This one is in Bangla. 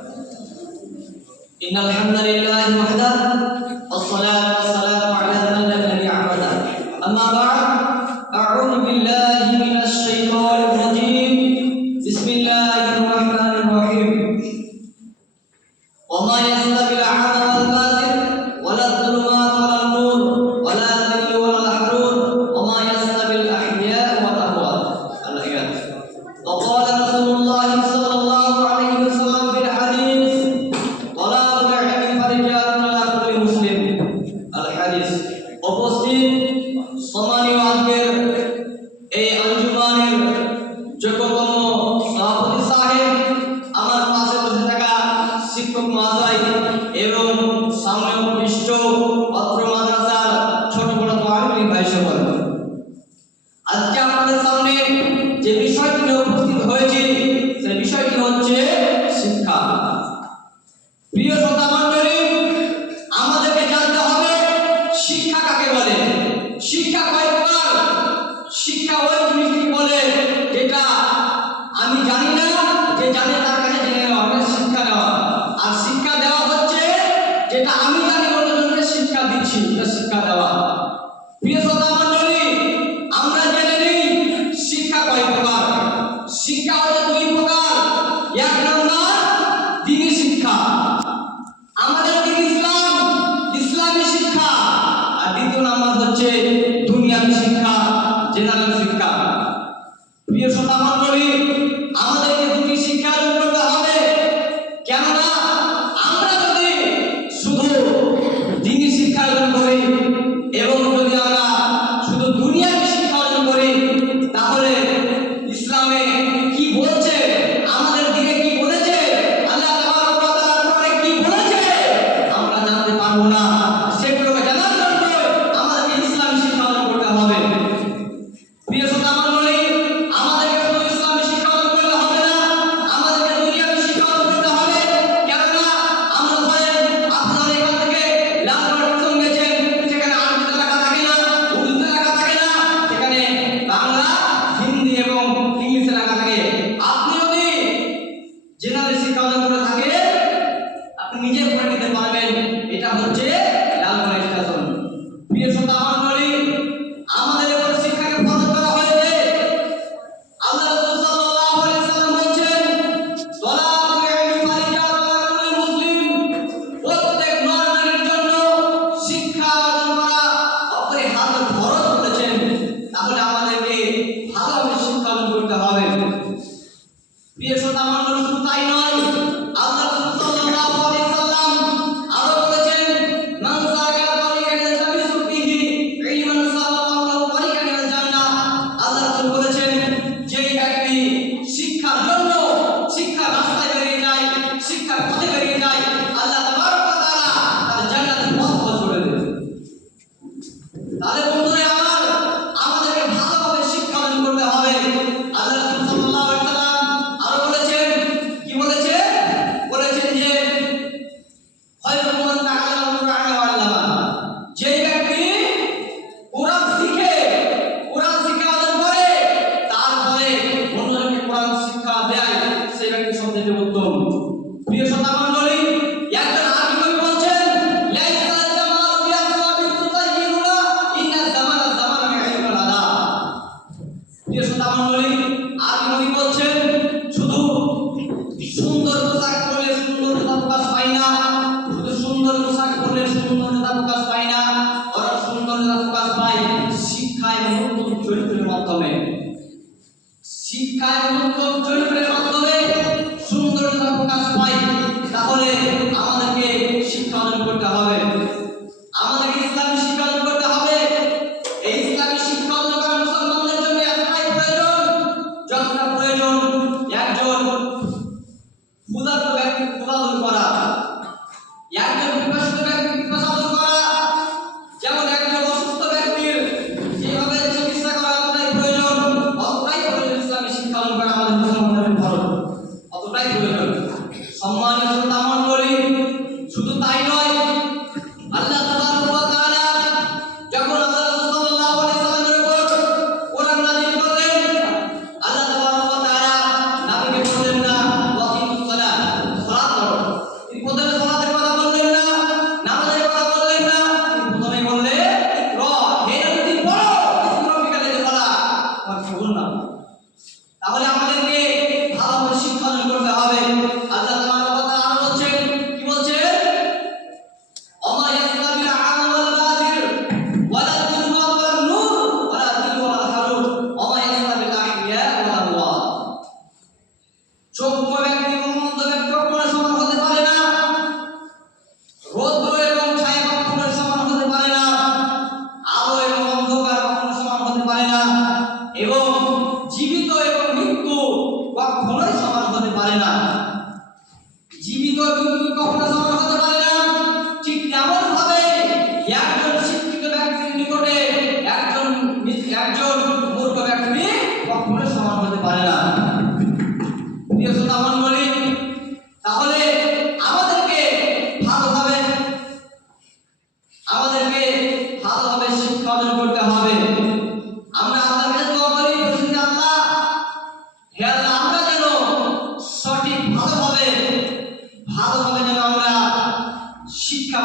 إن الحمد لله وحده والصلاة والسلام على من لا نبي بعده أما بعد أعوذ بالله من الشيطان الرجيم بسم الله الرحمن الرحيم وما يستوي الأعمى والبصير ولا الظلمات ولا النور ولا الظل ولا الحرور وما يستوي الأحياء والأموات الآيات وقال رسول الله صلى الله عليه وسلم في الحديث طلب العلم فرجال على كل مسلم الحديث উপস্থিত সম্মানীয় আজকের এই আঞ্জুমানের যোগ্যতম সভাপতি সাহেব, আমার পাশে বসে থাকা শিক্ষক মহাশয় এবং সামনে উপবিষ্ট অত্র মাদ্রাসার ছোট বড় আলিম ভাই সকল, আজকে আপনাদের সামনে যে বিষয়টি নিয়ে উপস্থিত হয়েছে সেই বিষয়টি হচ্ছে শিক্ষা। প্রিয় শ্রোতা মণ্ডলী, আমাদেরকে জানতে হবে শিক্ষা কাকে বলে, শিক্ষা কয় প্রকার। শিক্ষা ওই জিনিসটি বলে যেটা আমি জানি না, যে জানে তার কাছে জেনে নেওয়া মানে শিক্ষা নেওয়া। আর শিক্ষা দেওয়া হচ্ছে যেটা আমি জানি অন্যজনকে শিক্ষা দিচ্ছি, এটা শিক্ষা দেওয়া। প্রিয় শ্রোতা মণ্ডলী, আমরা জেনে নিই শিক্ষা কয় প্রকার। শিক্ষা হচ্ছে দুই প্রকার। এক নম্বর দ্বীনি শিক্ষা, আমাদের দিন ইসলাম, ইসলামী শিক্ষা। আর দ্বিতীয় নাম্বার হচ্ছে দুনিয়াবী শিক্ষা, জেনারেল শিক্ষা। প্রিয় শ্রোতা মণ্ডলী, আমাদেরকে দুটি শিক্ষা অর্জন করতে হবে। কেননা আমরা যদি শুধু দ্বীনি শিক্ষা অর্জন করি এবং যদি আমরা শুধু দুনিয়াবী শিক্ষা অর্জন করি, তাহলে ইসলামে কি বলছে, আমাদের দিকে কি বলেছে, আল্লাহ তাবারক ওয়া তাআলা কোরআনে কি বলেছে আমরা জানতে পারবো না। সেগুলোকে জানার জন্য আমাদেরকে ইসলামী শিক্ষা অর্জন করতে হবে। প্রিয় শ্রোতা মণ্ডলী, আমাদেরকে শুধু ইসলামী শিক্ষা অর্জন করলে হবে না, আমাদেরকে দুনিয়াবী শিক্ষা অর্জন করতে হবে। কেননা আমরা ধরেন আপনারা এখান থেকে লালগড় প্রথম গেছেন, সেখানে আরবিতে লেখা থাকে না, উর্দুতে লেখা থাকে না, সেখানে বাংলা, হিন্দি এবং ইংলিশে লেখা থাকে। আপনি যদি জেনারেল শিক্ষা অর্জন করে থাকেন, আপনি নিজে পড়ে নিতে পারবেন। এটা হচ্ছে লালগড় স্টেশন। প্রিয় শ্রোতা মণ্ডলী, আমাদের উপর শিক্ষাকে ফরজ করা হয়েছে। আল্লাহ রাসূল সাল্লাল্লাহু আলাইহি ওয়াসাল্লাম বলেছেন, তলাবুল ইলমি ফারিজাতুন আলা কুল্লি মুসলিম, প্রত্যেক নর নারীর জন্য শিক্ষা অর্জন করা অপরিহার্য ফরজ বলেছেন। তাহলে আমাদেরকে ভালোভাবে শিক্ষা অর্জন করতে হবে। প্রিয় শ্রোতা মণ্ডলী, শুধু তাই নয়, আল্লাহ রাসূল সাল্লাল্লাহু আলাইহি ওয়াসাল্লাম আরো বলেছেন, মান সালাকা তরিকান ইয়ালতামিসু ফীহি ইলমান সালাল্লাহু লাহু তরিকান ইলাল জান্নাহ। আল্লাহ রাসূল বলেছেন, যেই ব্যক্তি শিক্ষার জন্য শিক্ষার রাস্তায় বেরিয়ে যায়, শিক্ষার পথে বেরিয়ে যায়, আল্লাহ তাবারক ওয়া তাআলা তার জান্নাতের পথ সহজ করে দেন। তাহলে বন্ধুরা আমার, আমাদেরকে ভালোভাবে শিক্ষা অর্জন করতে হবে। আল্লাহ রাসূল সাল্লাল্লাহু আলাইহি ওয়াসাল্লাম আরো বলেছেন, কি বলেছে, বলেছেন যে খায়রুকুম মান তাআল্লামাল কুরআনা ওয়া আল্লামা, যেই ব্যক্তি কোরআন শিখে, কোরআন শিক্ষা অর্জন করে, তারপরে অন্যজনকে কোরআন শিক্ষা দেয়, সেই ব্যক্তি সবথেকে উত্তম। প্রিয় শ্রোতা মণ্ডলী, একজন আরবি কবি বলছেন, লাইসাল জামালু বিআসওয়াবিত তুযায়্যিনুনা ইন্নাজ জামালা জামানুল ইলমি ওয়াল আদাব। প্রিয় শ্রোতা মণ্ডলী, আরবি কবি বলছেন, শুধু সুন্দর পোশাক পরলে সুন্দরতা প্রকাশ পায় না, শুধু সুন্দর পোশাক পরলে সুন্দরতা প্রকাশ পায় না, বরং সুন্দরতা প্রকাশ পায় শিক্ষা এবং উত্তম চরিত্রের মাধ্যমে। শিক্ষা এবং উত্তম চরিত্রের মাধ্যমে সুন্দরতা প্রকাশ পায়। তাহলে আমাদেরকে শিক্ষা অর্জন করতে হবে, আমাদেরকে ইসলামী শিক্ষা অর্জন করতে হবে। এই ইসলামী শিক্ষা অর্জন করা মুসলমানদের জন্য এতটাই প্রয়োজন, যতটা প্রয়োজন একজন ক্ষুধার্ত ব্যক্তির ক্ষুধা দূর করা, একজন পিপাসিত ব্যক্তির পিপাসা দূর করা, যেমন একজন অসুস্থ ব্যক্তির যেভাবে চিকিৎসা করা অতটাই প্রয়োজন, অতটাই প্রয়োজন ইসলামী শিক্ষা অর্জন করা আমাদের মুসলমানদের ফরজ, অতটাই প্রয়োজন। সম্মানিত শ্রোতা মণ্ডলী, শুধু তাই নয়, আল্লাহ তাবারক ওয়া তাআলা যখন আল্লাহ রাসূল সাল্লাল্লাহু আলাইহি ওয়াসাল্লামের উপর কোরআন নাযিল করলেন, আল্লাহ তাবারক ওয়া তাআলা নবীকে বললেন না ওয়াকিমুস সালাত, সালাত পড়ো, শিক্ষা